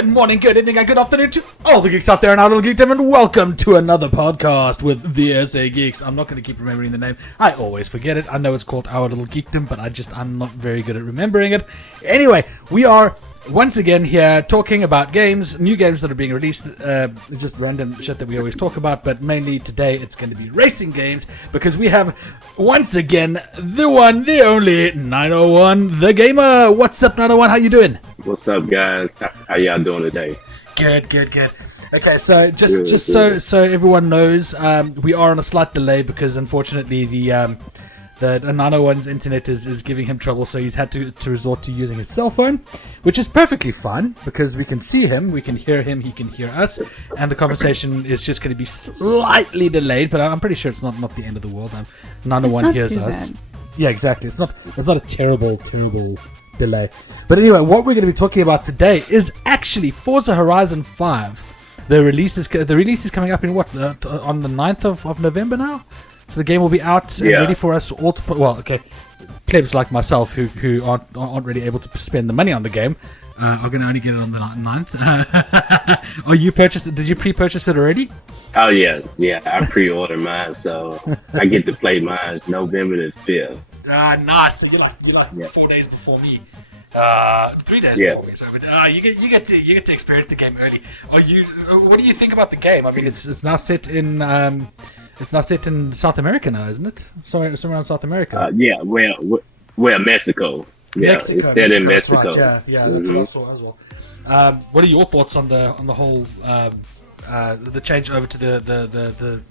Good morning, good evening, and good afternoon to all the geeks out there in our little geekdom, and welcome to another podcast with the SA Geeks. I'm not going to keep remembering the name. I always forget it. I know it's called Our Little Geekdom, but I'm not very good at remembering it. Anyway, we are once again here talking about games, new games that are being released, just random shit that we always talk about, but mainly today it's going to be racing games, because we have, once again, the one, the only, 901, the gamer. What's up, 901? How you doing? What's up, guys? How y'all doing today? Good. Okay, so so everyone knows, we are on a slight delay because unfortunately the 901's internet is giving him trouble, so he's had to resort to using his cell phone, which is perfectly fine because we can see him, we can hear him, he can hear us, and the conversation is just going to be slightly delayed, but I'm pretty sure it's not the end of the world. 901 hears us. Bad. Yeah, exactly. It's not a terrible delay. But anyway, what we're going to be talking about today is actually Forza Horizon 5. The release is coming up in what, on the 9th of November now? So the game will be out and ready for us all to put. Well, okay, plebs like myself who aren't really able to spend the money on the game are going to only get it on the 9th. Or you purchased it? Did you pre-purchase it already? Oh yeah. I pre-ordered mine, so I get to play mine November the 5th. Nice. So you're like 4 days before me. 3 days before me. So you get to experience the game early. What do you think about the game? I mean, it's now set in. It's not set in South America now, isn't it? Somewhere around South America. Well, Mexico. Yeah, Mexico, it's set in Mexico. Right. Yeah, that's what I saw as well. What are your thoughts on the whole the change over to the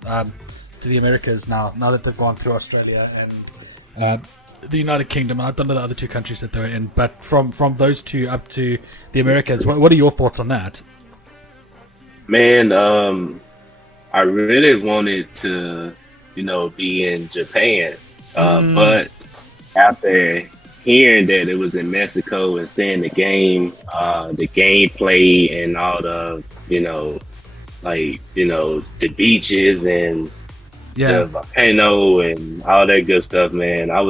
Americas now that they've gone through Australia and the United Kingdom? I don't know the other two countries that they're in, but from those two up to the Americas, what are your thoughts on that? Man, I really wanted to, be in Japan, but after hearing that it was in Mexico and seeing the game, the gameplay and all the, the beaches and the volcano and all that good stuff, man, I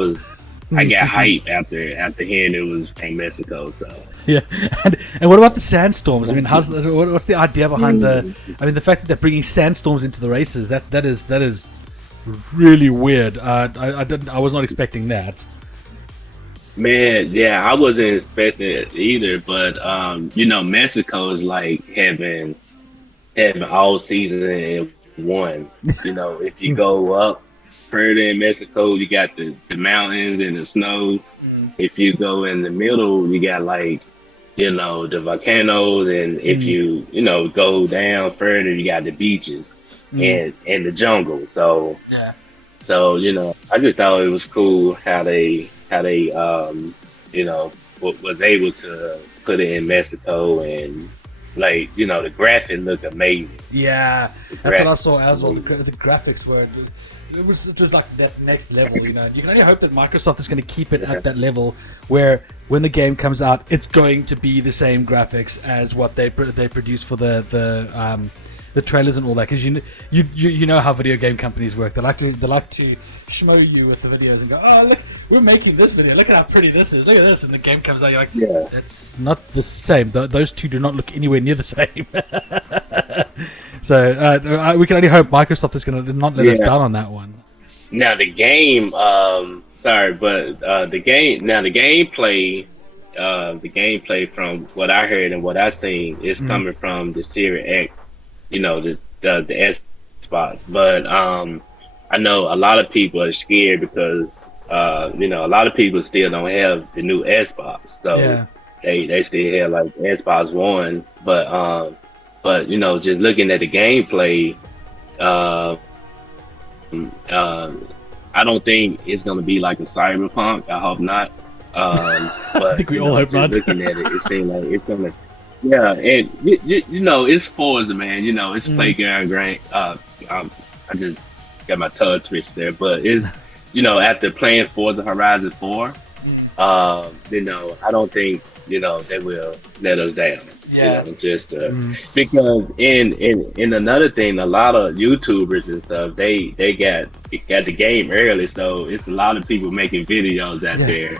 got hyped after hearing it was in Mexico, so. Yeah, and what about the sandstorms? I mean, what's the idea behind the fact that they're bringing sandstorms into the races? That is really weird. I was not expecting that. Man, yeah, I wasn't expecting it either. But Mexico is like having all season in one. If you go up further in Mexico, you got the mountains and the snow. If you go in the middle, you got like, the volcanoes, and if you go down further, you got the beaches and the jungle. So I just thought it was cool how they was able to put it in Mexico, and like the graphics look amazing. Yeah, that's what I saw as well. The graphics were. It was like that next level, You can only hope that Microsoft is going to keep it at that level, where when the game comes out, it's going to be the same graphics as what they produce for the trailers and all that. Because you know how video game companies work. They like to schmo you with the videos and go, oh look, we're making this video. Look at how pretty this is. Look at this, and the game comes out. You're like, it's not the same. Those two do not look anywhere near the same. So we can only hope Microsoft is going to not let us down on that one. Now the game, the gameplay from what I heard and what I seen is coming from the Series X, the S spots. But I know a lot of people are scared because a lot of people still don't have the new Xbox, so they still have like Xbox One, but just looking at the gameplay, I don't think it's gonna be like a Cyberpunk. I hope not. But I think we all hope not. Looking at it, it seems like it's gonna. Yeah, and it's Forza, man. It's playground. Great. I just got my tongue twisted there, but it's after playing Forza Horizon 4, I don't think they will let us down. Because in another thing, a lot of YouTubers and stuff, they got the game early, so it's a lot of people making videos out there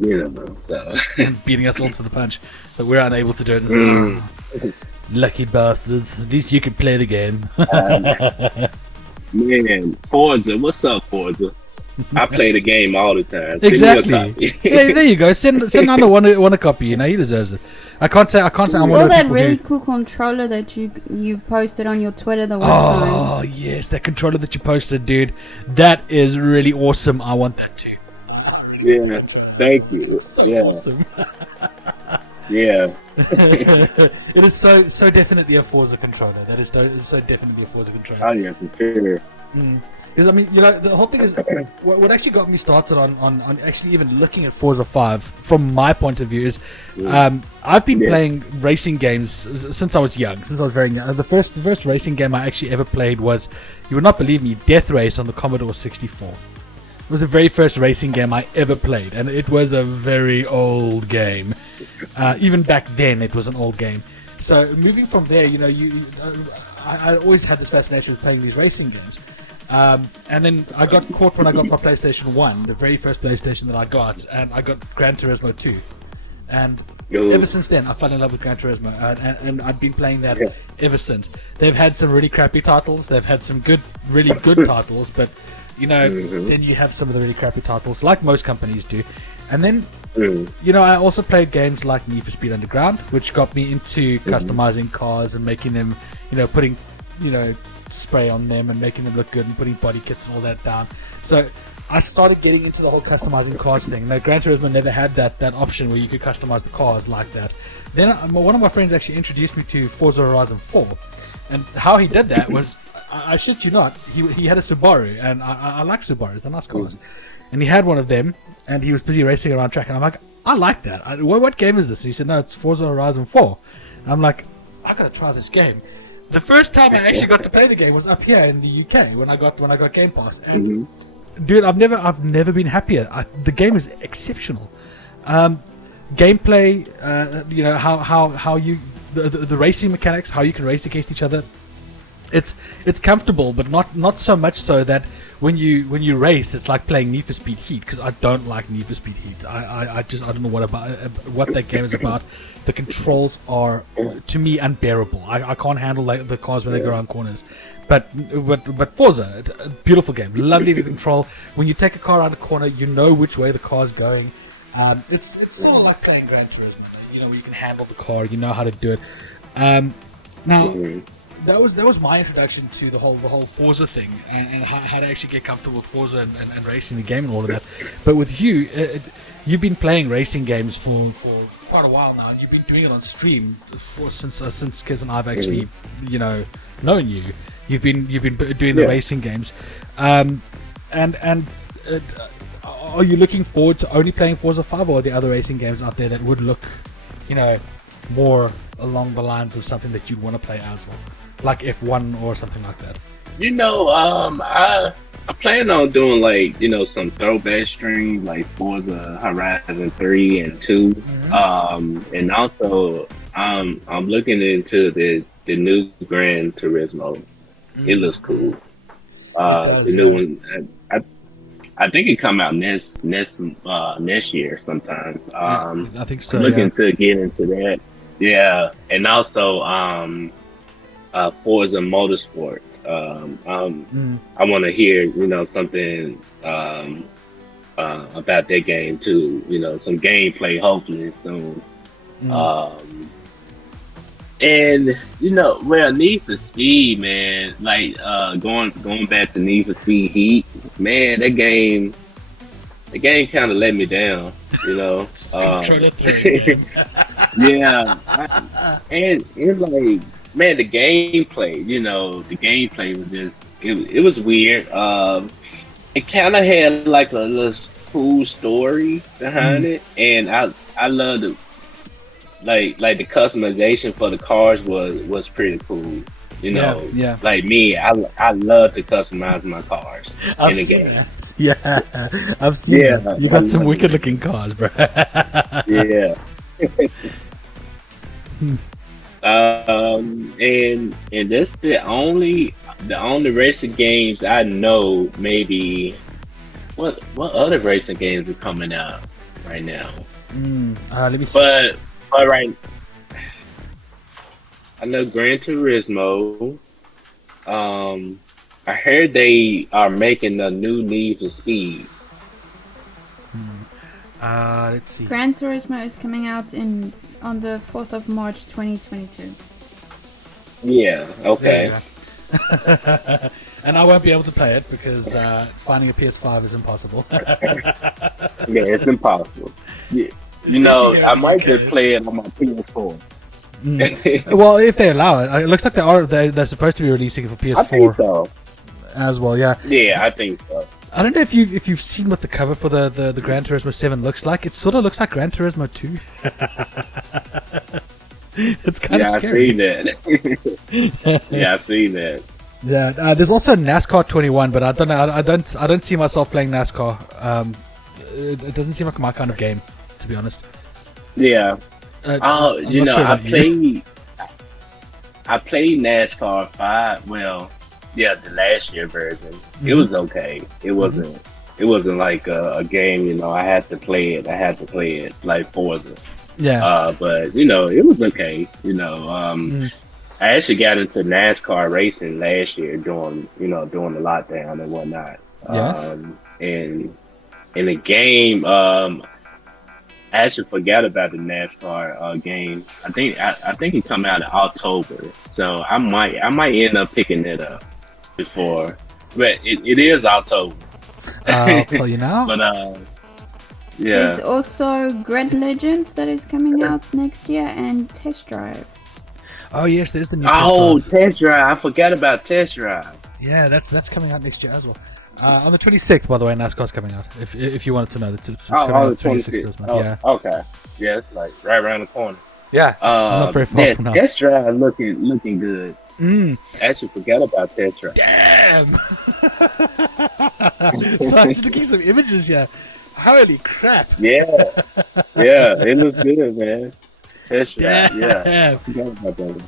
You know, so and beating us all to the punch, but we're unable to do it. Lucky bastards! At least you can play the game. Man, Forza, what's up, Forza? I play the game all the time. Exactly. Yeah, there you go. Send Nano one a copy. You know, he deserves it. I can't say I'm one of the that people really cool controller that you posted on your Twitter the one time. Oh yes, that controller that you posted, dude. That is really awesome. I want that too. Yeah, thank you. So yeah, awesome. yeah. It is so definitely a Forza controller. That is so definitely a Forza controller. Oh yeah, for sure. Because I mean, you know, the whole thing is what actually got me started on actually even looking at Forza 5 from my point of view is I've been playing racing games since I was young, since I was very young. The first racing game I actually ever played was, you would not believe me, Death Race on the Commodore 64. It was the very first racing game I ever played, and it was a very old game. Even back then, it was an old game. So moving from there, you know, I always had this fascination with playing these racing games. And then I got caught when I got my PlayStation 1, the very first PlayStation that I got, and I got Gran Turismo 2. And ever since then, I fell in love with Gran Turismo, and I've been playing that ever since. They've had some really crappy titles, they've had some really good titles, but, you know, then you have some of the really crappy titles, like most companies do. And then, you know, I also played games like Need for Speed Underground, which got me into customizing cars and making them, you know, putting, you know, spray on them and making them look good and putting body kits and all that down. So I started getting into the whole customizing cars thing. Now, Gran Turismo never had that option where you could customize the cars like that. Then one of my friends actually introduced me to Forza Horizon 4, and how he did that was, I shit you not, he had a Subaru, and I like Subarus, they're nice cars, and he had one of them, and he was busy racing around track, and I'm like, I like that. What game is this? And he said, no, it's Forza Horizon 4. And I'm like, I gotta try this game. The first time I actually got to play the game was up here in the UK when I got Game Pass, and dude, I've never been happier. The game is exceptional. Gameplay, you know, how you the racing mechanics, how you can race against each other. It's comfortable, but not so much so that when you race, it's like playing Need for Speed Heat, because I don't like Need for Speed Heat. I don't know what that game is about. The controls are, to me, unbearable. I can't handle the cars when they go around corners. But Forza, a beautiful game, lovely to control. When you take a car around a corner, you know which way the car's going. It's sort of like playing Gran Turismo. You know, where you can handle the car, you know how to do it. Now, that was my introduction to the whole Forza thing, and how to actually get comfortable with Forza and racing the game and all of that. But with you, you've been playing racing games for quite a while now, and you've been doing it on stream since Kiz and I've actually, you know, known you. You've been doing the racing games, and are you looking forward to only playing Forza 5, or are there other racing games out there that would look, you know, more along the lines of something that you'd want to play as well, like F1 or something like that? You know, I plan on doing, like, you know, some throwback stream like Forza Horizon 3 and 2. And also I'm looking into the new Gran Turismo. It looks cool. The new one, I think it come out next year sometime. I think so. I'm looking to get into that. Yeah, and also Forza Motorsport. I want to hear, you know, something about that game too. You know, some gameplay hopefully soon. And you know, well, Need for Speed, man. Like going back to Need for Speed Heat, man. That game kind of let me down. You know. Yeah, and like, man, the gameplay. You know, the gameplay was just it was weird. It kind of had like a little cool story behind it, and I loved it. Like the customization for the cars was pretty cool. You know, like me, I love to customize my cars in the game. That. Yeah, I've seen that. You got some wicked looking cars, bro. Yeah. And that's the only racing games I know. Maybe what other racing games are coming out? right now. Let me see. But right, I know Gran Turismo. I heard they are making a new Need for Speed. Let's see. Gran Turismo is coming out on the 4th of March 2022. Yeah. Okay. And I won't be able to play it because finding a PS5 is impossible. Yeah, it's impossible. Yeah. You know, I might just play it on my PS4. Well, if they allow it, it looks like they're supposed to be releasing it for PS4 I think so. as well. Yeah. Yeah, I think so. I don't know if you've seen what the cover for the Gran Turismo 7 looks like. It sort of looks like Gran Turismo 2. It's kind of scary. Yeah, I seen that. Yeah, I seen that. Yeah, there's also NASCAR 21, but I don't know. I don't see myself playing NASCAR. It doesn't seem like my kind of game, to be honest. Yeah. You know, sure I played NASCAR 5. Well, yeah, the last year version. It was okay. It wasn't. It wasn't like a game. You know, I had to play it. Like Forza. Yeah. But you know, it was okay. You know, I actually got into NASCAR racing last year during the lockdown and whatnot. Yeah. And in the game, I actually forgot about the NASCAR game. I think it come out in October, so I might end up picking it up before. But it is October. I'll tell you now. But yeah. There's also Grid Legends that is coming out next year and Test Drive. Oh yes, there's the new. Test Drive! I forgot about Test Drive. Yeah, that's coming out next year as well. On the 26th, by the way, NASCAR's coming out. If you wanted to know, it's coming out the 26th. Yeah. Okay. Yeah, it's like right around the corner. Yeah. Not very far from now. Test Drive looking good. I actually forgot about Test Drive. Damn. So I'm just looking at some images here. Holy crap. Yeah. Yeah, it looks good, man. Test Drive. Damn. Yeah. I forgot about that.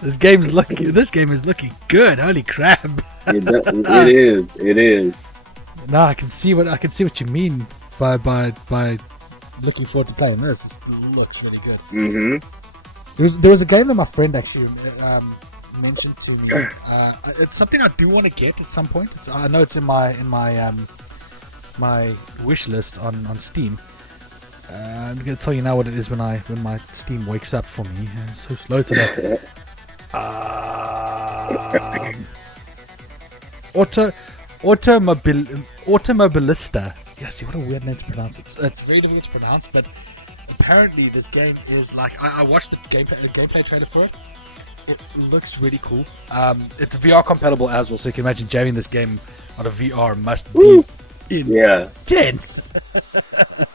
This game is looking good. Holy crap. It is. No, I can see what you mean by looking forward to playing this. It looks really good. There was a game that my friend actually mentioned to me. It's something I do want to get at some point. I know it's in my wish list on Steam. I'm gonna tell you now what it is when my Steam wakes up for me. It's so slow today. Automobilista. Yes, what a weird name to pronounce. It's very difficult to pronounce, but apparently this game is like I watched the gameplay trailer for it. It looks really cool. It's VR compatible as well, so you can imagine jamming this game on a VR must be intense.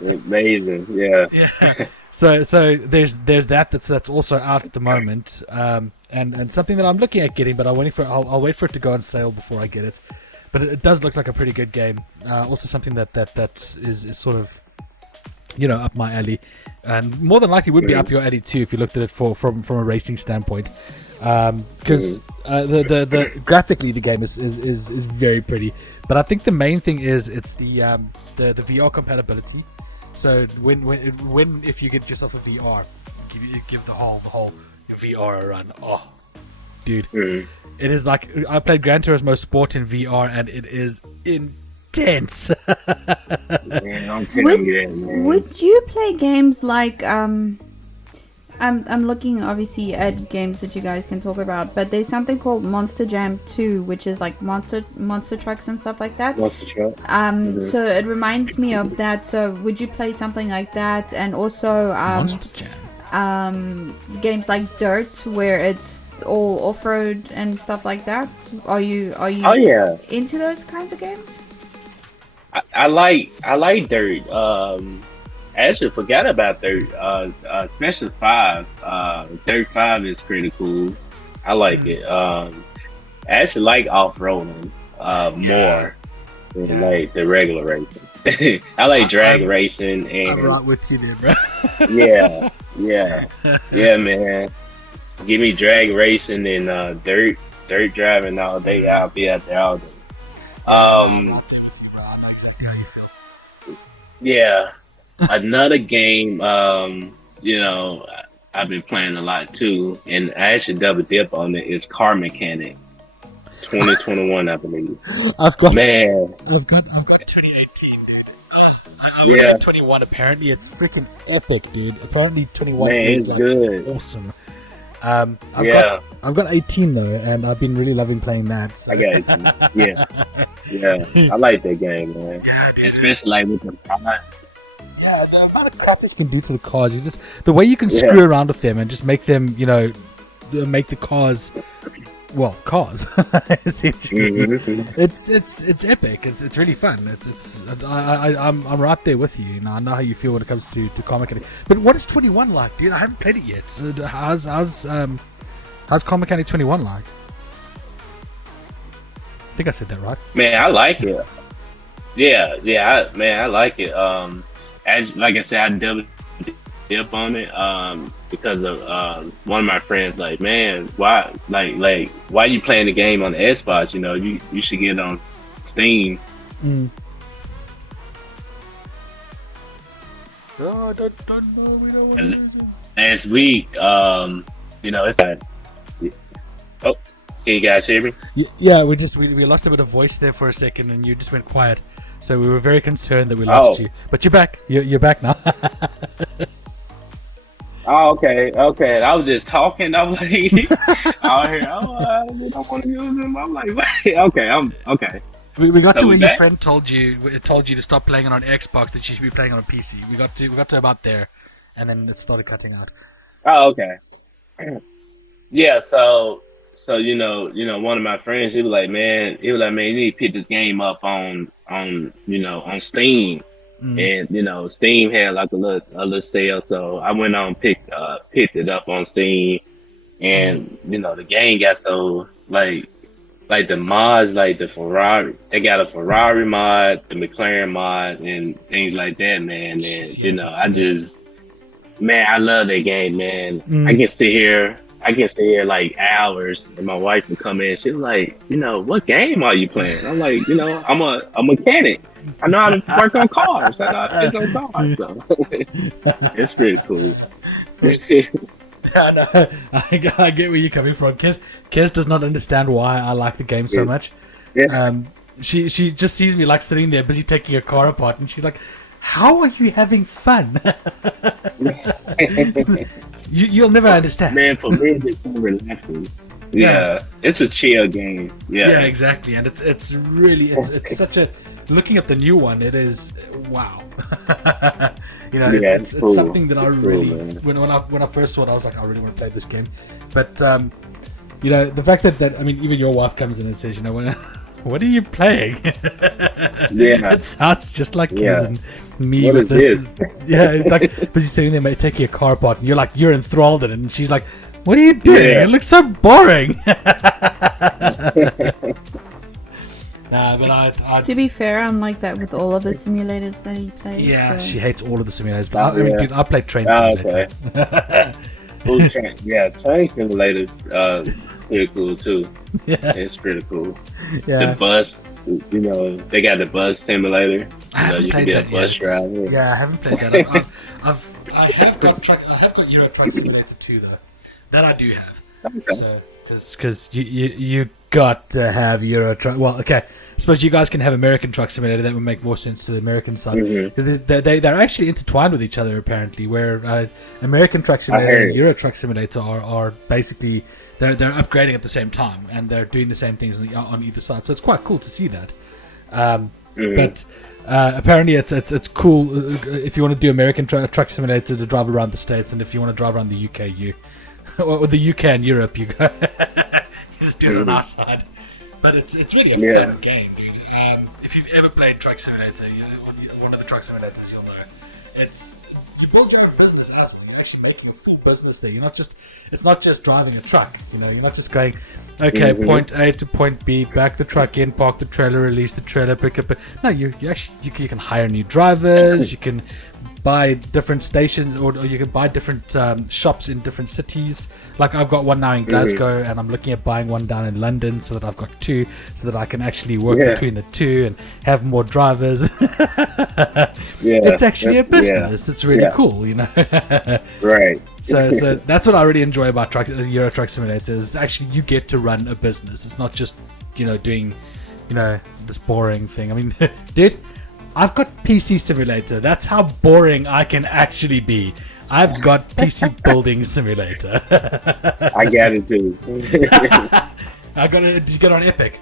Amazing, yeah. Yeah. So there's that's also out at the moment, and something that I'm looking at getting, but I'll wait for it to go on sale before I get it. But it does look like a pretty good game. Also something that is sort of, up my alley, and more than likely would be up your alley too if you looked at it from a racing standpoint. Because the graphically the game is very pretty, but I think the main thing is it's the VR compatibility. So if you get yourself a VR, give the whole VR a run. Oh, dude, it is like I played Gran Turismo Sport in VR and it is intense. Would you play games like I'm looking obviously at games that you guys can talk about, but there's something called Monster Jam 2, which is like monster trucks and stuff like that. Monster truck. So it reminds me of that. So would you play something like that? And also Monster Jam. Games like Dirt, where it's all off-road and stuff like that. Are you into those kinds of games? I like Dirt. I actually forgot about Dirt, especially 5. Dirt 5 is pretty cool. I like it. I actually like off-roading more than like the regular racing. I like drag racing and I'm right with you there, bro. yeah, man. Give me drag racing and dirt driving all day. I'll be out there all day. Yeah. Another game, you know, I've been playing a lot too, and I actually double dip on it. Is Car Mechanic 2021, I believe. I've got Man, I've got 2018, dude. I only yeah, got 21. Apparently, it's freaking epic, dude. Apparently, 21 man, is it's like good. awesome. Yeah, I've got 18 though, and I've been really loving playing that. So. I got it. Yeah, yeah, I like that game, man. Especially like with the prize. Yeah, the amount of crap that you can do to the cars, you just the way you can Yeah. screw around with them and just make them, make the cars, well, cars. Essentially, Mhm. it's epic. It's really fun. I'm right there with you. You know, I know how you feel when it comes to car mechanic. But what is 21 like, dude? I haven't played it yet. So how's car mechanic 21 like? I think I said that right. Man, I like it. Yeah, yeah, man, I like it. As like I said, I double dip on it. Because of one of my friends, like, man, why, why you playing the game on the Xbox? You know, you should get it on Steam. Mm. And last week, you know, it's like, oh, can you guys hear me? Yeah, we lost a bit of voice there for a second, and you just went quiet. So we were very concerned that we lost Oh. you. But you're back. You're back now. Oh, okay. I was just talking. I'm like, out here. We don't want to use them. I'm like, wait. Okay, I'm okay. we got So to we when your back? friend told you to stop playing it on Xbox, that you should be playing on a PC. We got to about there, and then it started cutting out. Oh, okay. Yeah. So one of my friends, he was like, man, you need to pick this game up on on Steam. Mm. And Steam had like a little sale, so I went on picked it up on Steam, and the game got so like the mods, like the Ferrari, they got a Ferrari mod, the McLaren mod, and things like that, man. And I just, man, I love that game, man. Mm. I can sit here like hours, and my wife would come in. She was like, what game are you playing? I'm like, I'm a mechanic. I know how to work on cars. I know how to fix on cars. So it's pretty cool. I know. I get where you're coming from. Kes does not understand why I like the game so much. Yeah. She just sees me like sitting there busy taking a car apart, and she's like, "How are you having fun?" You'll never understand. Man, for me, it's so relaxing. Yeah, it's a chill game. Yeah, exactly. And it's really it's such a, looking at the new one, it is wow. It's cool. something that I It's really cool, when I first saw it, I was like, I really want to play this game. But the fact that I mean, even your wife comes in and says, what are you playing? Yeah. It sounds just like Kiz Yeah. and me What with is this. Yeah, it's like busy sitting there, mate, taking a car apart, and you're enthralled in it, and she's like, "What are you doing? Yeah. It looks so boring." Nah, but I To be fair, I'm like that with all of the simulators that he plays. yeah, so. she hates all of the simulators. But I mean, Yeah. dude, I played Train Oh, Simulator. Train Simulator, pretty cool too. Yeah, It's pretty cool. yeah. The bus, they got the bus simulator. I haven't You can played be a that bus yet. driver. Yeah, I haven't played that. I have got Euro Truck Simulator 2 though. That I do have. Okay. So, because you got to have Euro Truck. Well, okay. I suppose you guys can have American Truck Simulator. That would make more sense to the American side, Mhm. because they're actually intertwined with each other apparently. Where American Truck Simulator heard. and Euro Truck Simulator are basically they're upgrading at the same time, and they're doing the same things on either side. So it's quite cool to see that. Mhm. But apparently it's cool if you want to do American Truck Simulator to drive around the States, and if you want to drive around the UK, or the UK and Europe, you go you just do it on our side. But it's really a Yeah. fun game, dude. If you've ever played Truck Simulator, one of the Truck Simulators, you'll know you build your own business as well. You're actually making a full business there. It's not just driving a truck. You're not just going, okay, Mhm. point A to point B, back the truck in, park the trailer, release the trailer, pick up. No, you can hire new drivers. You can buy different stations, or you can buy different shops in different cities. Like I've got one now in Glasgow, and I'm looking at buying one down in London, so that I've got two, so that I can actually work between the two and have more drivers. It's actually a business. It's really cool, you know. Right. So that's what I really enjoy about Euro Truck Simulator. Is actually you get to run a business. It's not just doing this boring thing. I mean, dude, I've got PC Simulator. That's how boring I can actually be. I've got PC Building Simulator. I got it too. I got it. Did you get it on Epic?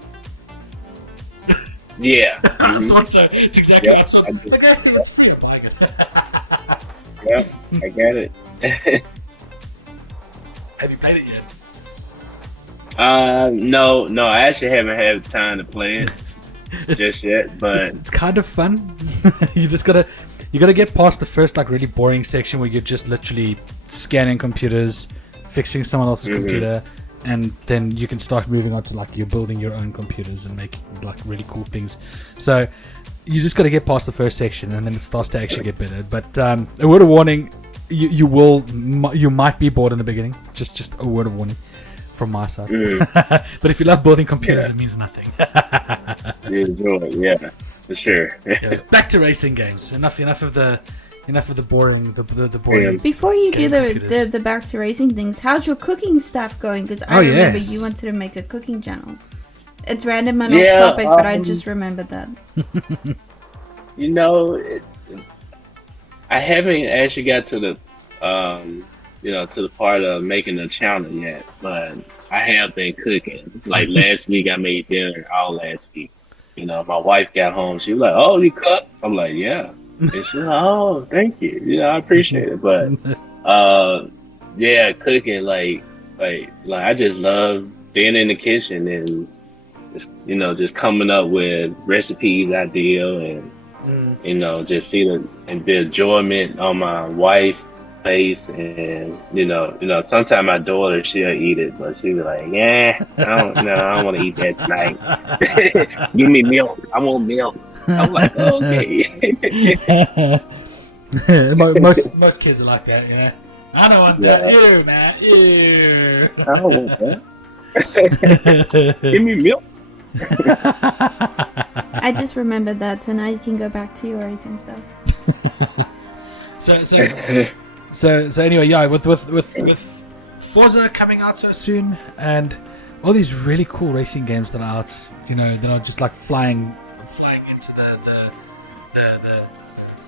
Yeah. I thought so. It's exactly what I saw. Exactly, that's free. I'm buying it. Yep, I got it. Have you played it yet? No, I actually haven't had time to play it just yet, but it's kind of fun. You gotta get past the first like really boring section where you're just literally scanning computers, fixing someone else's computer, and then you can start moving on to like you're building your own computers and making like really cool things. So you just gotta get past the first section, and then it starts to actually get better. But a word of warning, you might be bored in the beginning. Just a word of warning from my side. But if you love building computers, it means nothing. You enjoy it, for sure. Back to racing games. Enough of the boring the boring. Before you do the back to racing things, how's your cooking stuff going? Because I remember you wanted to make a cooking channel. It's random and off topic, but I just remembered that. I haven't actually got to the to the part of making the channel yet, but I have been cooking. Like last week, I made dinner all last week. My wife got home. She was like, "Oh, you cook?" I'm like, "Yeah." And she's like, "Oh, thank you. I appreciate it." But cooking like I just love being in the kitchen and just coming up with recipes I do, and just seeing the enjoyment on my wife face, and sometimes my daughter, she'll eat it, but she'll be like, I don't want to eat that tonight. Give me milk. I want milk. I'm like, okay. most kids are like that, I don't want that. Ew, man. Ew. I don't want that. Give me milk. I just remembered that, so now you can go back to your racing stuff. So anyway, with Forza coming out so soon, and all these really cool racing games that are out, that are just like flying into the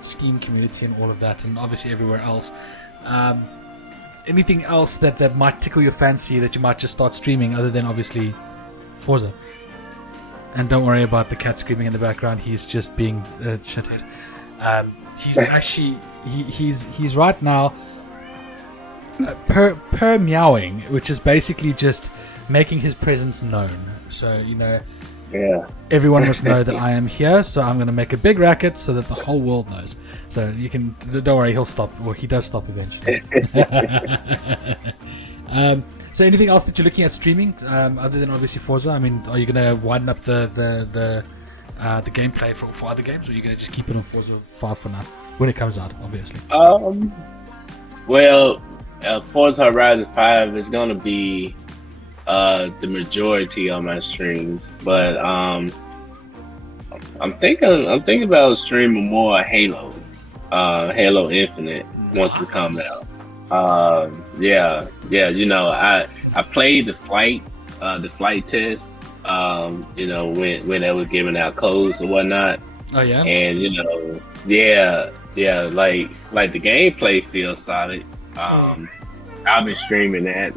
Steam community and all of that, and obviously everywhere else. Anything else that might tickle your fancy that you might just start streaming other than obviously Forza? And don't worry about the cat screaming in the background. He's just being a shithead. He's actually he's right now per meowing, which is basically just making his presence known. So everyone must know that I am here. So I'm going to make a big racket so that the whole world knows. So you can don't worry, he'll stop. Well, he does stop eventually. So anything else that you're looking at streaming other than obviously Forza? I mean, are you going to widen up the gameplay for other games, or are you going to just keep it on Forza 5 for now when it comes out, obviously? Forza Horizon 5 is going to be the majority of my streams, but I'm thinking about streaming more Halo Infinite once it comes out. I played the flight test, when they were giving out codes and whatnot. Oh yeah. And like the gameplay feels solid. I've been streaming that,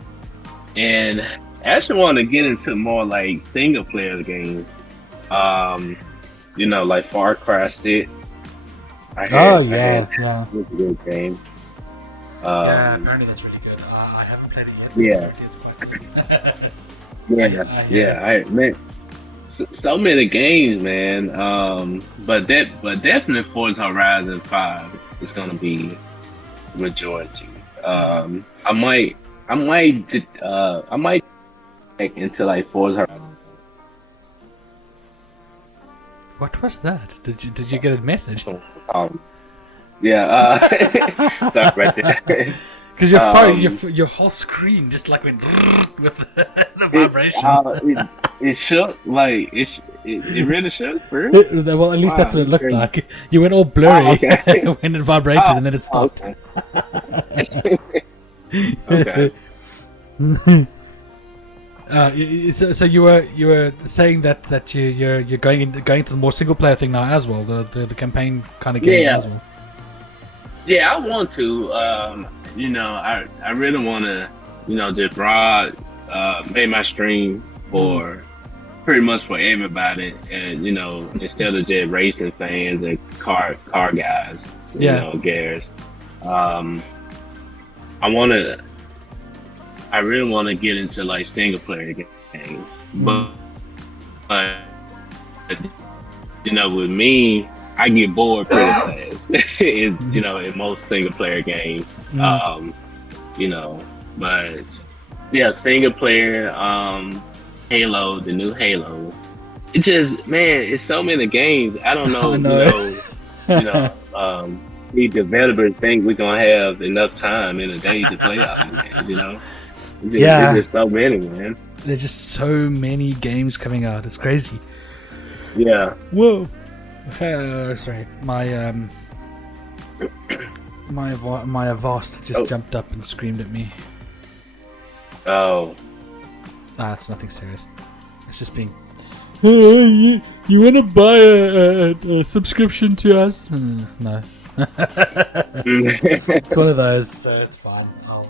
and I actually want to get into more like single player games. Like Far Cry 6. It's a good game. Apparently that's really good. I haven't played it yet. It's quite good. Man, so many games, man. But definitely Forza Horizon 5 is gonna be majority. I might back into like Forza Horizon. What was that? Did you get a message? Yeah. Sorry right there. Because your phone, your whole screen just like went with the vibration. It shook like it really shook. For real? Well, at least that's what it looked crazy. like. You went all blurry Okay. when it vibrated, and then it stopped. Okay. So you were saying that you're going to the more single player thing now as well, the campaign kind of games as well. Yeah, I want to. I really want to. Just broad make my stream for pretty much for everybody, and instead of just racing fans and car guys, gears. I really want to get into like single player games, but with me, I get bored pretty fast. In most single player games, but yeah, single player, Halo, the new Halo. It's just, man, it's so many games. I don't know. The developers think we're gonna have enough time in a day to play all these games. It's just so many, man. There's just so many games coming out. It's crazy. Yeah. Whoa. Sorry, my Avast just jumped up and screamed at me. Oh. It's nothing serious. It's just being. You want to buy a subscription to us? No. It's one of those, so it's fine. I'm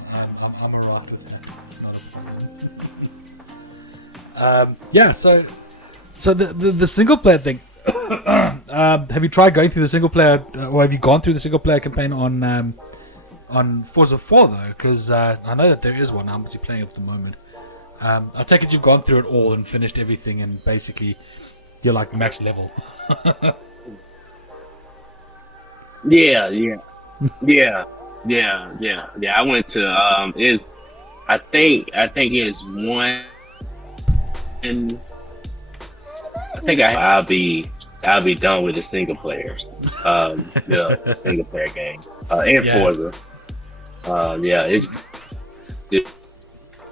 alright with that. It's not a problem. So the single player thing. Have you tried going through the single player, or have you gone through the single player campaign on Forza 4 though? Because I know that there is one. I'm busy playing it at the moment. I take it you've gone through it all and finished everything, and basically you're like max level. Yeah. I went to I think it's one. And I think I'll be done with the single players. The single player game and Forza.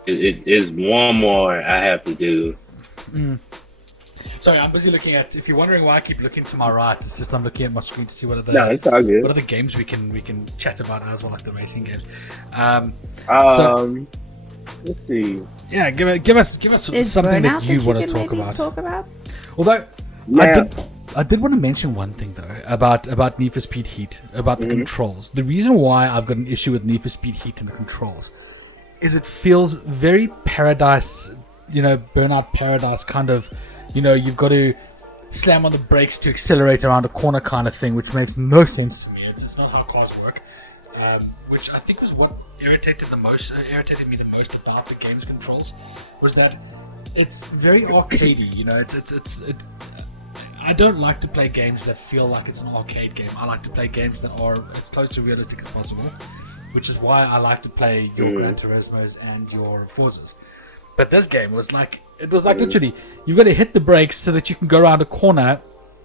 It's one more I have to do. Sorry, I'm busy looking at. If you're wondering why I keep looking to my right, it's just I'm looking at my screen to see what are the it's all good. what are the games we can chat about as well, like the racing games. Let's see. Yeah, give us something that you want to talk about. Although I did want to mention one thing though about Need for Speed Heat, about the controls. The reason why I've got an issue with Need for Speed Heat and the controls is it feels very Paradise, Burnout Paradise kind of. You've got to slam on the brakes to accelerate around a corner kind of thing, which makes no sense to me. It's not how cars work, which I think was what irritated me the most about the game's controls, was that it's very arcadey. I don't like to play games that feel like it's an arcade game. I like to play games that are as close to realistic as possible, which is why I like to play your Gran Turismos and your Forzas. But this game was like, literally, you've got to hit the brakes so that you can go around a corner,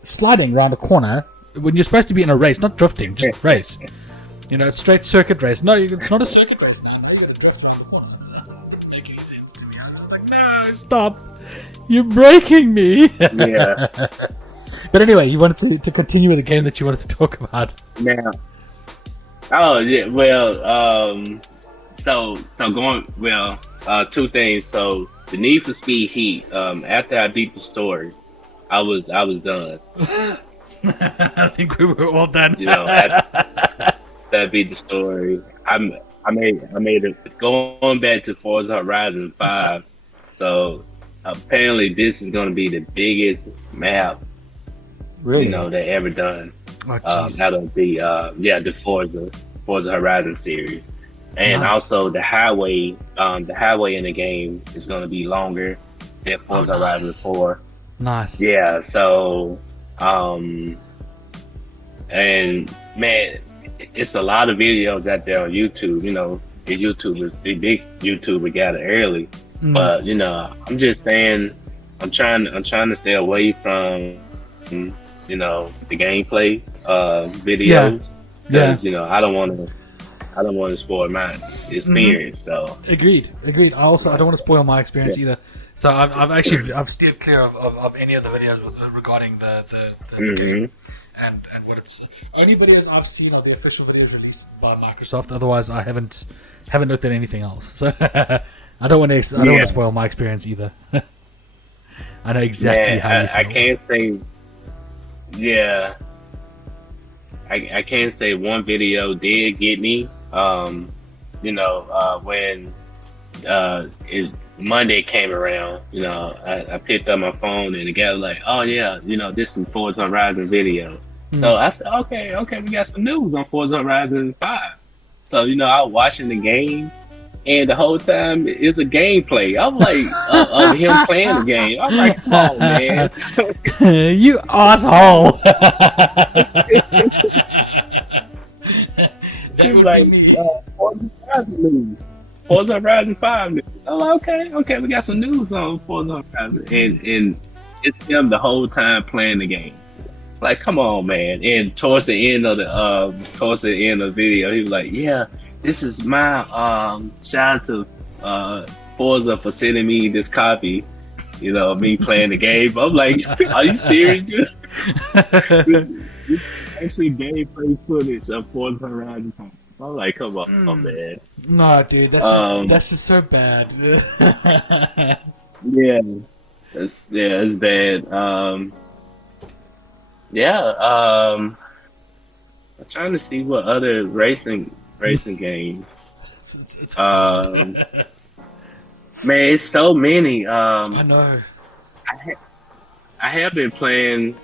sliding around a corner, when you're supposed to be in a race, not drifting, just race. Straight circuit race. No, it's not a circuit race now. Now you've got to drift around the corner. It doesn't make any sense to me. I'm just like, no, stop. You're breaking me. Yeah. But anyway, you wanted to continue with the game that you wanted to talk about. Now. Oh, yeah, well, so going, well, two things. So the Need for Speed Heat. After I beat the story, I was done. I think we were all done. After I beat the story, I made it going back to Forza Horizon 5. So apparently this is going to be the biggest map, really? they ever done. Oh, out of the Forza Horizon series. And also the highway in the game is going to be longer than Forza Horizon 4. Nice. Yeah, so and man, it's a lot of videos out there on YouTube. The big YouTuber got it early, but I'm just saying, I'm trying to stay away from the gameplay videos. because I don't want to spoil my experience. So agreed. I don't want to spoil my experience either. So I've steered clear of any of the videos regarding the game and what it's only videos I've seen are the official videos released by Microsoft. Otherwise, I haven't looked at anything else. So I don't want to spoil my experience either. I know exactly how you feel. I can't say. Yeah, I can't say one video did get me. When Monday came around, I picked up my phone and the guy was like, "Oh yeah, this is Forza Horizon video." So I said, "Okay, we got some news on Forza Horizon 5." So I was watching the game, and the whole time it's a gameplay. I'm like, of him playing the game. I'm like, "Come on, man, you asshole!" He's like, Forza Horizon news. Forza Horizon 5 news. I'm like, okay, we got some news on Forza Horizon. And it's him the whole time playing the game. Like, come on, man. And towards the end of the video, he was like, "Yeah, this is my shout out to Forza for sending me this copy. Me playing the game." I'm like, "Are you serious, dude?" This actually gameplay footage of Forza Horizon 5. I'm like, come on, man. No, dude, that's just so bad. Yeah, it's bad. I'm trying to see what other racing games. Man, it's so many. I know. I have been playing.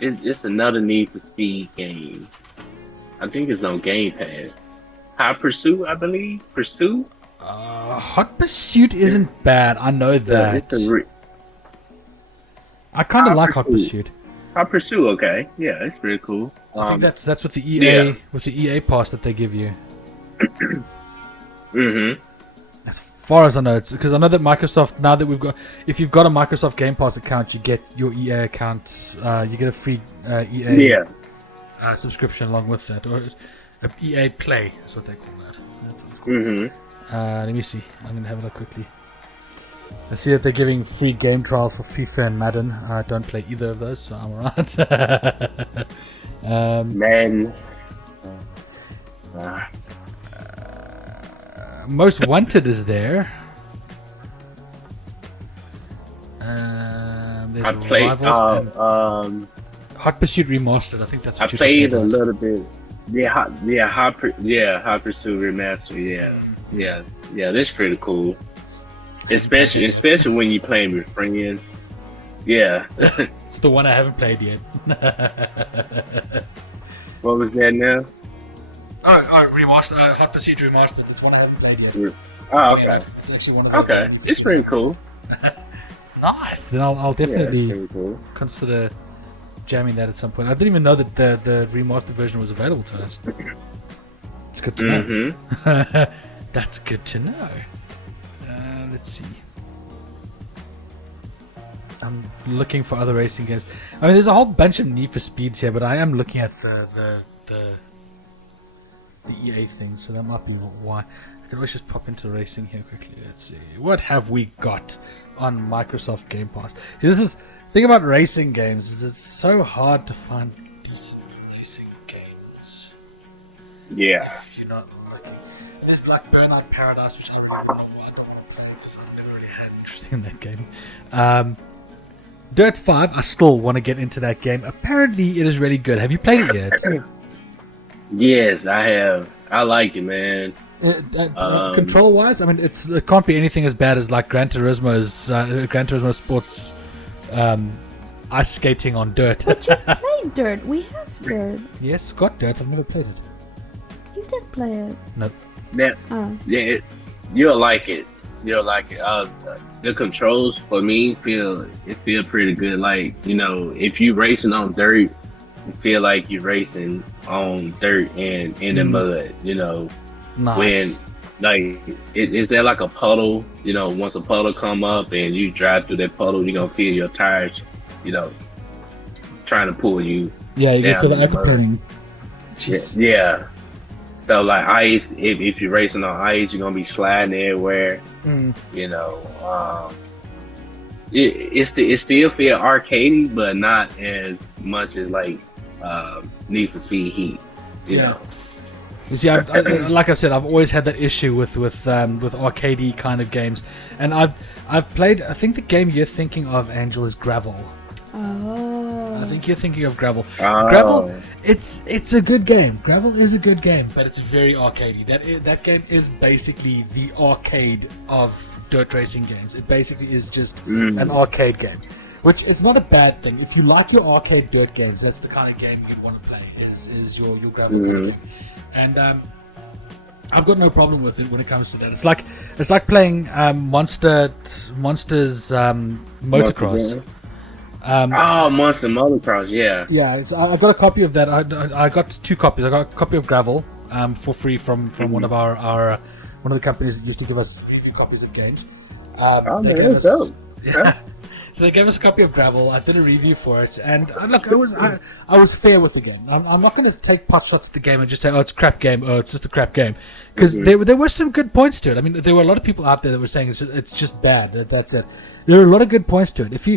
It's another Need for Speed game. I think it's on Game Pass. Hot Pursuit, I believe. Pursuit. Hot Pursuit isn't bad. I know that. I kind of like Hot Pursuit. Hot Pursuit, okay. Yeah, it's pretty cool. I think that's with the EA with the EA pass that they give you. As far as I know, it's because I know that Microsoft, now that if you've got a Microsoft Game Pass account, you get your EA account. You get a free EA subscription along with that, or EA Play is what they call that. Let me see. I'm gonna have a look quickly. I see that they're giving free game trials for FIFA and Madden. I don't play either of those, so I'm alright. Man. Most Wanted is there. There's I played Hot Pursuit Remastered. I think that's what I played a little bit. Hot Pursuit Remastered. Yeah. That's pretty cool. Especially when you playing with friends. Yeah. It's the one I haven't played yet. What was that now? Oh, Remastered. Hot Pursuit Remastered. It's one I haven't played yet. Oh, okay. It's actually one of okay. It's pretty cool. Nice. Then I'll definitely consider jamming that at some point. I didn't even know that the remastered version was available to us. It's good to know. That's good to know. Let's see. I'm looking for other racing games. I mean, there's a whole bunch of Need for Speeds here, but I am looking at the EA thing, so that might be why. I can always just pop into racing here quickly. Let's see. What have we got on Microsoft Game Pass? See, this is the thing about racing games, is it's so hard to find decent racing games. Yeah. If you're not looking. And there's like Burnout Paradise, which I really don't want to play because I've never really had interest in that game. Dirt 5, I still want to get into that game. Apparently, it is really good. Have you played it yet? Yes, I have. I like it, man. Control-wise, I mean, it can't be anything as bad as like Gran Turismo Sports ice skating on dirt. But you've played Dirt. We have Dirt. Yes, got Dirt. I've never played it. You did play it. No. Yeah, you'll like it. You'll like it. The controls for me feel pretty good. Like, if you racing on dirt, you feel like you're racing on dirt and in the mud. Nice. When is there like a puddle? Once a puddle come up and you drive through that puddle, you're gonna feel your tires, trying to pull you. Yeah, you go down for the in the mud. aquaplaning. Yeah. So like ice, if you're racing on ice, you're gonna be sliding everywhere. You know, it still feel arcadey, but not as much as like Need for Speed Heat. You know. You see, like I said, I've always had that issue with arcadey kind of games, and I've played. I think the game you're thinking of, Angel, is Gravel. Oh. I think you're thinking of Gravel. Oh. Gravel, it's a good game. Gravel is a good game, but it's very arcadey. That game is basically the arcade of dirt racing games. It basically is just an arcade game, which is not a bad thing. If you like your arcade dirt games, that's the kind of game you want to play. Is your Gravel game. And I've got no problem with it when it comes to that. It's like playing Monsters Motocross. Monster Motocross, yeah. Yeah, I got a copy of that. I got 2 copies. I got a copy of Gravel for free from one of our one of the companies that used to give us review copies of games. That's dope. Yeah. So they gave us a copy of Gravel. I did a review for it, and look, I was fair with the game. I'm not going to take pot shots at the game and just say, "Oh, it's a crap game." Oh, it's just a crap game, because there were some good points to it. I mean, there were a lot of people out there that were saying it's just bad. That's it. There are a lot of good points to it. If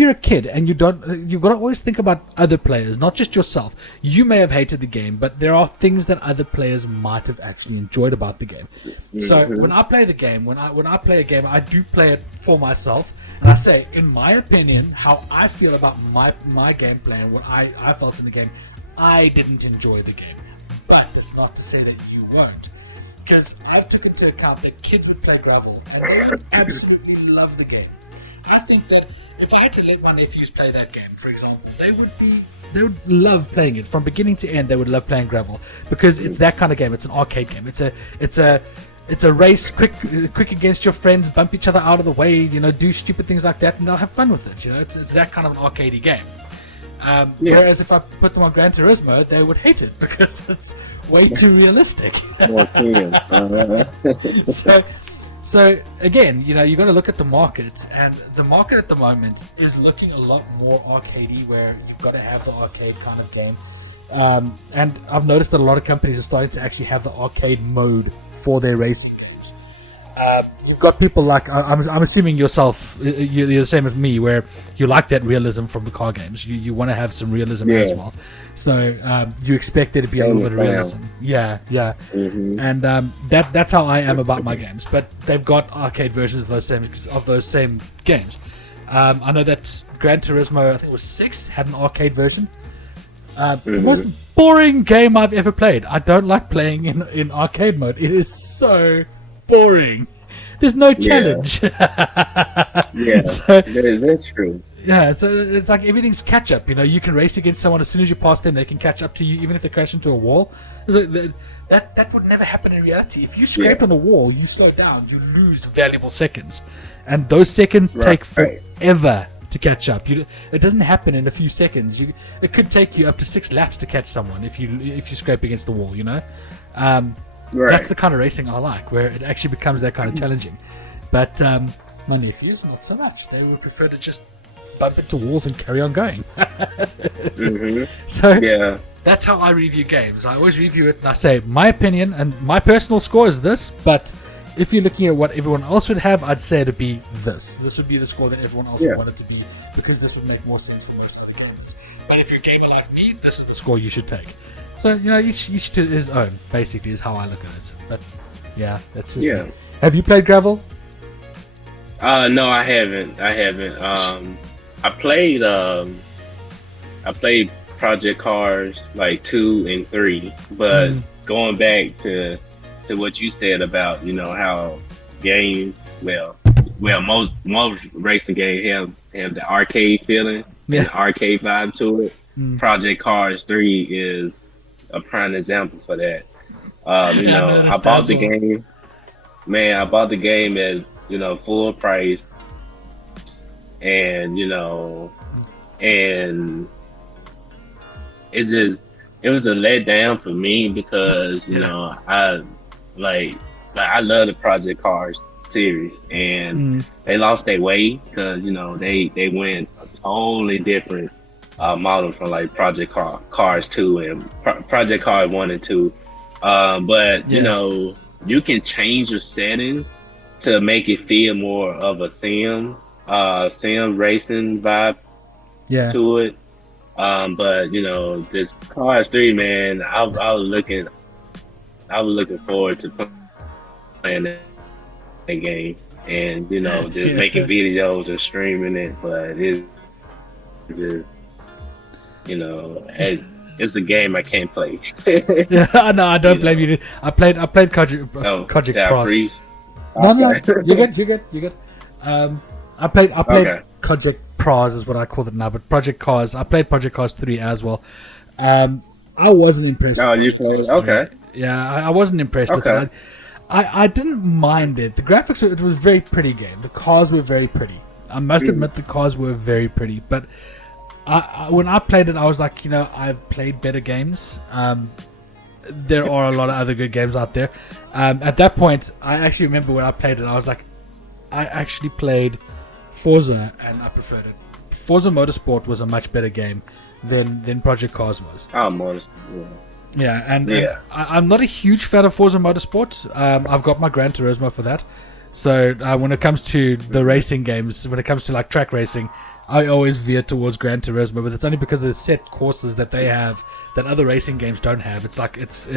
you're a kid and you've got to always think about other players, not just yourself. You may have hated the game, but there are things that other players might have actually enjoyed about the game. So when I play the game, when I play a game, I do play it for myself. And I say, in my opinion, how I feel about my gameplay and what I felt in the game, I didn't enjoy the game. But that's not to say that you won't. Because I took into account that kids would play Gravel and they would absolutely love the game. I think that if I had to let my nephews play that game, for example, they would love playing it. From beginning to end, they would love playing Gravel. Because it's that kind of game. It's an arcade game. It's a race, quick against your friends, bump each other out of the way, do stupid things like that, and they'll have fun with it. It's that kind of an arcadey game. Whereas if I put them on Gran Turismo, they would hate it because it's way too realistic. So again, you got to look at the market, and the market at the moment is looking a lot more arcadey, where you've got to have the arcade kind of game. And I've noticed that a lot of companies are starting to actually have the arcade mode for their racing games. You've got people like I'm assuming yourself, you're the same as me, where you like that realism from the car games. You want to have some realism as well. So you expect there to be a little bit of realism. Yeah. And that's how I am about my games. But they've got arcade versions of those same games. I know that Gran Turismo, I think it was 6, had an arcade version. The most boring game I've ever played. I don't like playing in arcade mode. It is so boring. There's no challenge. That's true. Yeah, so it's like everything's catch up. You can race against someone as soon as you pass them. They can catch up to you, even if they crash into a wall. That would never happen in reality. If you scrape on a wall, you slow down, you lose valuable seconds, and those seconds take forever to catch up. It doesn't happen in a few seconds. It could take you up to 6 laps to catch someone if you scrape against the wall. That's the kind of racing I like, where it actually becomes that kind of challenging. But my nephews, not so much. They would prefer to just bump into walls and carry on going. So that's how I review games. I always review it and I say my opinion and my personal score is this, but if you're looking at what everyone else would have, I'd say it'd be this. This would be the score that everyone else would want it to be, because this would make more sense for most other gamers. But if you're a gamer like me, this is the score you should take. So, each to his own, basically, is how I look at it. But, yeah, that's just me. Have you played Gravel? No, I haven't. I played Project Cars, like 2 and 3, but going back to what you said about, how games, most racing games have the arcade feeling and the arcade vibe to it. Project Cars 3 is a prime example for that. I bought the game. Man, I bought the game at full price, and and it was a letdown for me because I love the Project Cars series, and they lost their way because they went a totally different models from like Cars 2 and Project Cars 1 and 2. But you know, you can change your settings to make it feel more of a sim racing vibe to it. But you know, just Cars 3, man, I was looking forward to playing that game and you know just making videos and streaming it. But it's just you know, it's a game I can't play. Yeah, no, I don't blame you. I played Project Pros. No, you're good. I played Project Pros is what I call it now, but Project Cars. I played Project Cars 3 as well. I wasn't impressed. Oh, you played? Okay. Yeah, I wasn't impressed with it. I didn't mind it. The graphics, it was a very pretty game. The cars were very pretty. I must admit the cars were very pretty. But when I played it, I was like, you know, I've played better games. There are a lot of other good games out there. At that point, I actually remember when I played it, I was like, I actually played Forza and I preferred it. Forza Motorsport was a much better game than Project Cars was. Oh, Motorsport, yeah. And I'm not a huge fan of Forza Motorsport. I've got my Gran Turismo for that. So when it comes to the racing games, when it comes to like track racing, I always veer towards Gran Turismo, but it's only because of the set courses that they have that other racing games don't have. It's like it's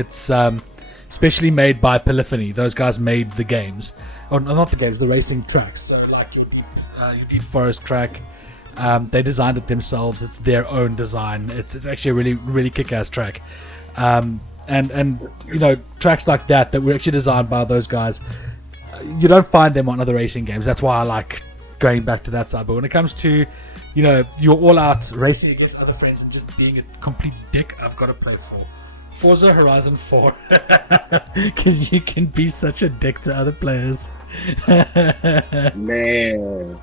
specially made by Polyphony. Those guys made the games, or not the games, the racing tracks. So like your Deep Forest track, they designed it themselves. It's their own design. It's actually a really really kick-ass track, and you know, tracks like that were actually designed by those guys. You don't find them on other racing games. That's why I like going back to that side. But when it comes to, you know, you're all out racing against other friends and just being a complete dick, I've got to play Forza Horizon 4 because you can be such a dick to other players. Man,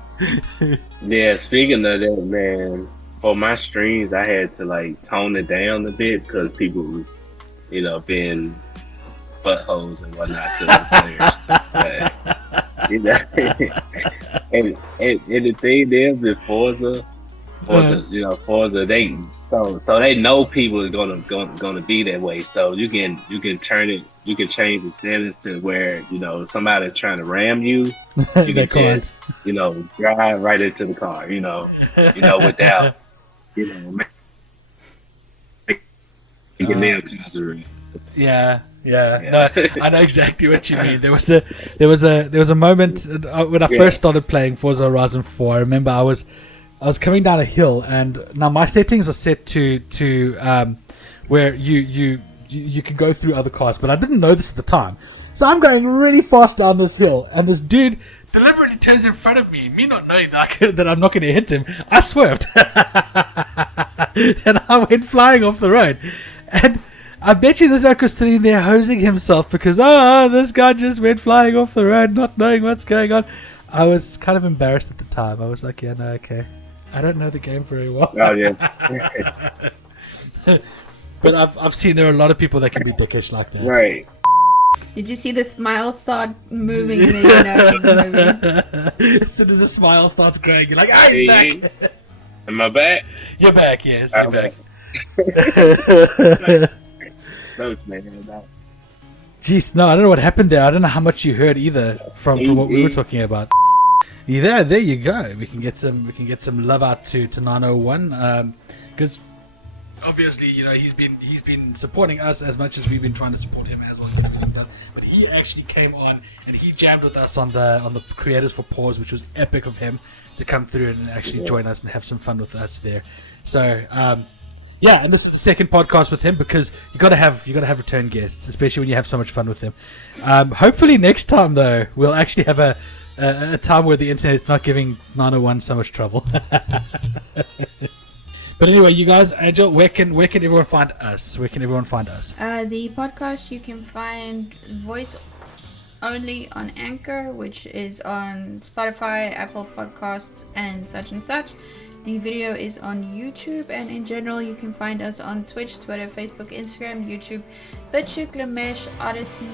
yeah. Speaking of that, man, for my streams, I had to like tone it down a bit because people was, you know, being buttholes and whatnot to the players. You know, and the thing is with Forza, you know, Forza, they know people are gonna be that way. So you can turn it, you can change the settings to where, you know, somebody trying to ram you, you can just, you know, drive right into the car, you know, without, you know, making them cause a wreck. Yeah. No, I know exactly what you mean. There was a moment when I first started playing Forza Horizon 4. I remember I was coming down a hill, and now my settings are set to where you can go through other cars, but I didn't know this at the time. So I'm going really fast down this hill, and this dude deliberately turns in front of me. Me not knowing that I'm not going to hit him, I swerved, and I went flying off the road, and I bet you this oak was sitting there hosing himself because, this guy just went flying off the road not knowing what's going on. I was kind of embarrassed at the time. I was like, yeah, no, okay. I don't know the game very well. Oh, yeah. But I've seen there are a lot of people that can be dickish like that. Right. Did you see the smile start moving? And then, as soon as the smile starts growing, you're like, he's back. Am I back? You're back, yes. You're back. Jeez, no, I don't know what happened there. I don't know how much you heard either from what we were talking about. Yeah, there you go. We can get some love out to 901 because obviously, you know, he's been supporting us as much as we've been trying to support him as well. But he actually came on and he jammed with us on the Creators for Pause, which was epic of him to come through and actually join us and have some fun with us there. So. Yeah, and this is the second podcast with him because you gotta have return guests, especially when you have so much fun with him. Hopefully next time though, we'll actually have a time where the internet's not giving 901 so much trouble. But anyway, you guys, Angel, where can everyone find us? Where can everyone find us? The podcast you can find voice only on Anchor, which is on Spotify, Apple Podcasts, and such and such. The video is on YouTube, and in general you can find us on Twitch, Twitter, Facebook, Instagram, YouTube, BitChute, Glamesh, Odyssey,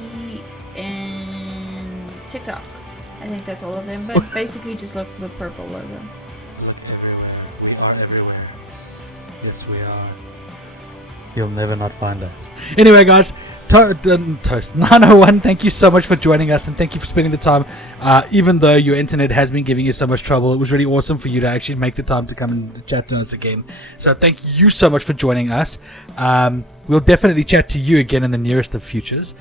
and TikTok. I think that's all of them, but basically just look for the purple logo. We are everywhere. Yes, we are. You'll never not find us. Anyway, guys, Toast 901, thank you so much for joining us, and thank you for spending the time. Even though your internet has been giving you so much trouble, it was really awesome for you to actually make the time to come and chat to us again. So thank you so much for joining us. We'll definitely chat to you again in the nearest of futures.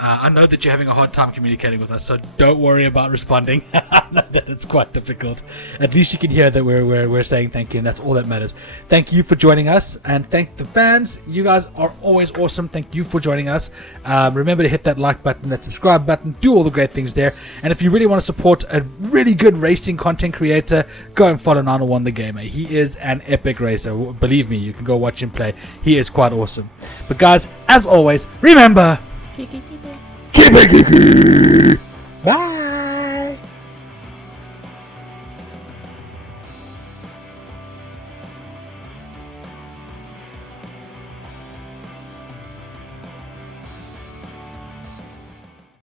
I know that you're having a hard time communicating with us, so don't worry about responding. I know that it's quite difficult. At least you can hear that we're saying thank you, and that's all that matters. Thank you for joining us, and thank the fans. You guys are always awesome. Thank you for joining us. Remember to hit that like button, that subscribe button, do all the great things there. And if you really want to support a really good racing content creator, go and follow 901 the Gamer. He is an epic racer. Believe me, you can go watch him play. He is quite awesome. But guys, as always, remember... Keep it geeky. Bye.